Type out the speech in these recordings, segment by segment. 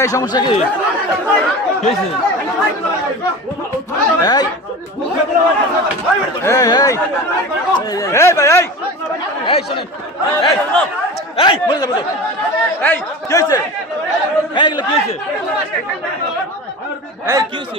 এই, সমস্যা কি? এই। এই এই। এই ভাই, এই। এই, শুনেন। এই এই, বলে যাব। এই, কি হয়েছে? এই কি হয়েছে? এই, কি হয়েছে?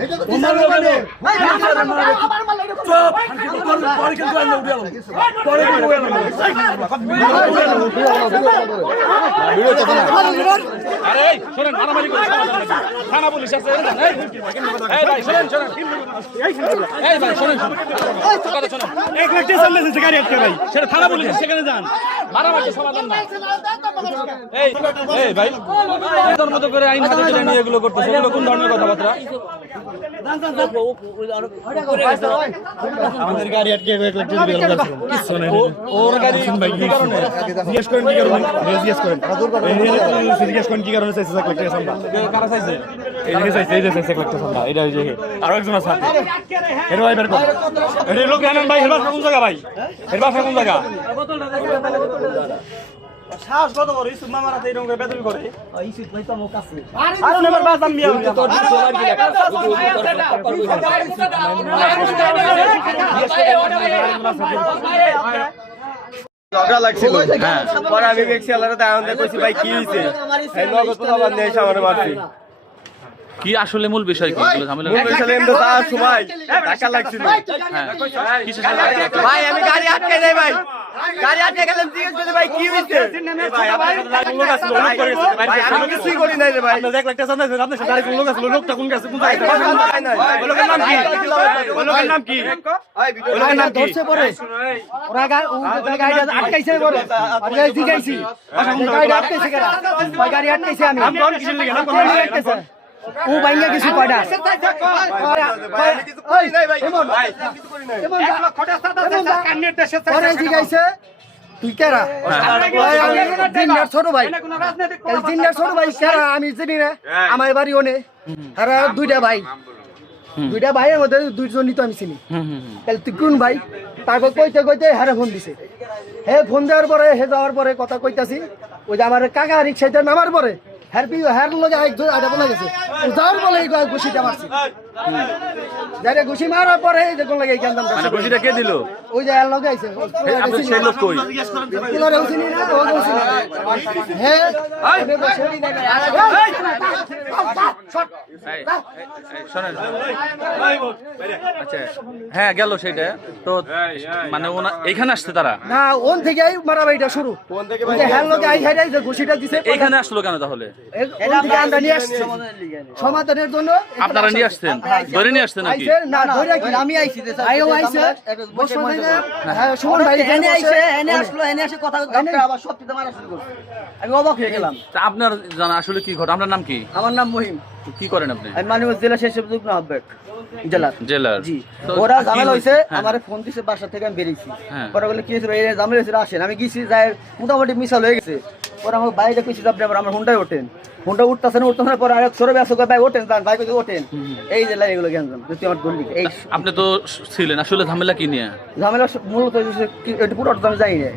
মানে আরে শোনেন মারামারি করে থানা পুলিশ আছে এই এই ভাই শোনেন শোনেন এই ভাই শোনেন শোনেন কথা শোনেন এক লাখ টাকা সামনে গাড়ি আটকে ভাই সেটা থানা পুলিশ সেখানে যান মারামারি সমাধান না এই এই ভাই তোর মতো করে আইন হাতে তুলে নিয়ে এগুলো করতেছে এগুলো কোন ধরনের কথাবার্তা আমাদের গাড়ি আটকে এক লাখ টাকা বিল করছে ওর গাড়ি কি কারণে? জিজ্ঞেস করেন কি কারণে জিজ্ঞেস করেন। জিজ্ঞেস করেন। কি কারণে চাইছে এক লাখ টাকা কারা চাইছে? এই যে চাইছে এই যে চাইছে এক লাখ টাকা সামনে। এটা যে আরও একজন আছে এর ভাই বের কর। এটা লোক জানেন ভাই এর কোন জায়গা ভাই? এর কোন জায়গা? সাহস কত বড় ইসুফ মামারা তো এরকম বেদবি করে। ইসিত ভাই তো আমার কাছে। আর নেবার বাস আমি তোর ঝগড়া লাগছিল। হ্যাঁ পরে আমি দেখছি আল্লাহর দায়ন কইছি ভাই কি হইছে? এই নগদ তো আবার নেই সামনে মারছি। কি আসলে মূল বিষয় কি? ঝামেলা এমনি সময় লাগছিল। হ্যাঁ। ভাই। আমি গাড়ি আটকে যাই ভাই। গাড়ি আটকে গেলাম জিজ্ঞেস করতে ভাই কি হইছে আমি কিছুই করি নাই রে ভাই এক লাখ টাকা চাঁদা আপনার সাথে আরেক লোক আসলো লোকটা কোন গেছে কোন লোকের নাম কি লোকের নাম কি লোকের নাম ধরছে পরে ওরা গা ও গাড়িটা আটকাইছে পরে যাই জিগাইছি গাড়ি আটকাইছে গাড়ি আটকাইছে আমি নাম কোন কিসের লিখে নাম কোন গাড়ি আটকাইছে ও বাইঙ্গা কিছু কয়টা তুই কেরা জিন্নার ছোট ভাই। ছোট ভাই কেরা আমি চিনি না। আমার বাড়ি ওনে আর দুইটা ভাই। দুইটা ভাইয়ের মধ্যে দুইজনই তো আমি চিনি। তাহলে তুই কোন ভাই? তারপর কইতে কইতে হ্যাঁ ফোন দিছে। হে ফোন দেওয়ার পরে হে যাওয়ার পরে কথা কইতাছি। ওই যে আমার কাকা রিক্সাইতে নামার পরে পি লগে আটা বলে গেছে বলে এই মারছি যারে মারার পরে এই লাগে মানে কে দিল ওই যে এর লগে আইছে আপনি সেই লোক কই কিলারে উছিনি না ও উছিনি হে এনে বসে এই, এই, এই, শোনেন আচ্ছা হ্যাঁ গেল সেটা তো মানে ওনা এখানে আসছে তারা না ওন থেকেই মারামারিটা শুরু যে হ্যার লগে আই হাইরা যে ঘুষিটা দিছে এইখানে আসলো কেন তাহলে সমাধানের জন্য আপনারা নিয়ে আসছেন? ধরে নিয়ে আসছেন নাকি? না ধরে কি আমি আইছি আইও আইছে। বসে থেকে হ্যাঁ সুমন ভাই এনে আইছে এনে আসলো এনে এসে কথা আবার সব কিছু মারা শুরু করছে আমি অবাক হয়ে গেলাম। আপনার জানা আসলে কি ঘটনা? আপনার নাম কি? আমার নাম মহিম। কি করেন আপনি? আমি মানিকগঞ্জ জেলা শেষে জেলার। জেলার। জি। ওরা ঝামেলা হয়েছে? হ্যাঁ। আমার ফোন দিছে বাসা থেকে আমি বেরিয়েছি। হ্যাঁ। পরে বলে কি হয়েছে? ভাই, ঝামেলা হয়েছে আসেন। আমি গেছি যাই মোটামুটি মিশাল হয়ে গেছে। পরে আমার বাইরে কিছু আপনি ড্রাইভার আমার হুন্ডায় ওঠেন। হুন্ডা উঠতেছে না উঠতেছে না পরে আরেক সরে ব্যস্ত করে ভাই ওঠেন তার ভাই কইছে ওঠেন। এই যে লাই এগুলো জ্ঞান তুই আমার বললি এই আপনি তো ছিলেন আসলে ঝামেলা কি নিয়ে? ঝামেলা মূলত পুরো আমি জানি না।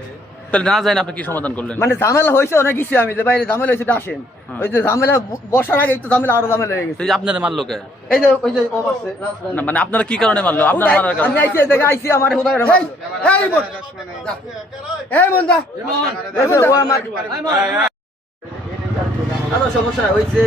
তাহলে না জানেন আপনি কি সমাধান করলেন? মানে ঝামেলা হয়েছে অনেক কিছু আমি যে বাইরে ঝামেলা হয়েছে আসেন। হ্যাঁ। ওই যে ঝামেলা বসার আগে তো ঝামেলা আরও ঝামেলা হয়ে গেছে। এই যে আপনারা মারলো কে? এই যে ওই যে ও মারছে না মানে আপনারা কি কারণে মারলো? আপনারা মারার আমি কারণে আইসি এই জায়গায় আইসি আমার হুদায় এই এই মন এই মন যা। ও আমার সমস্যা হয়েছে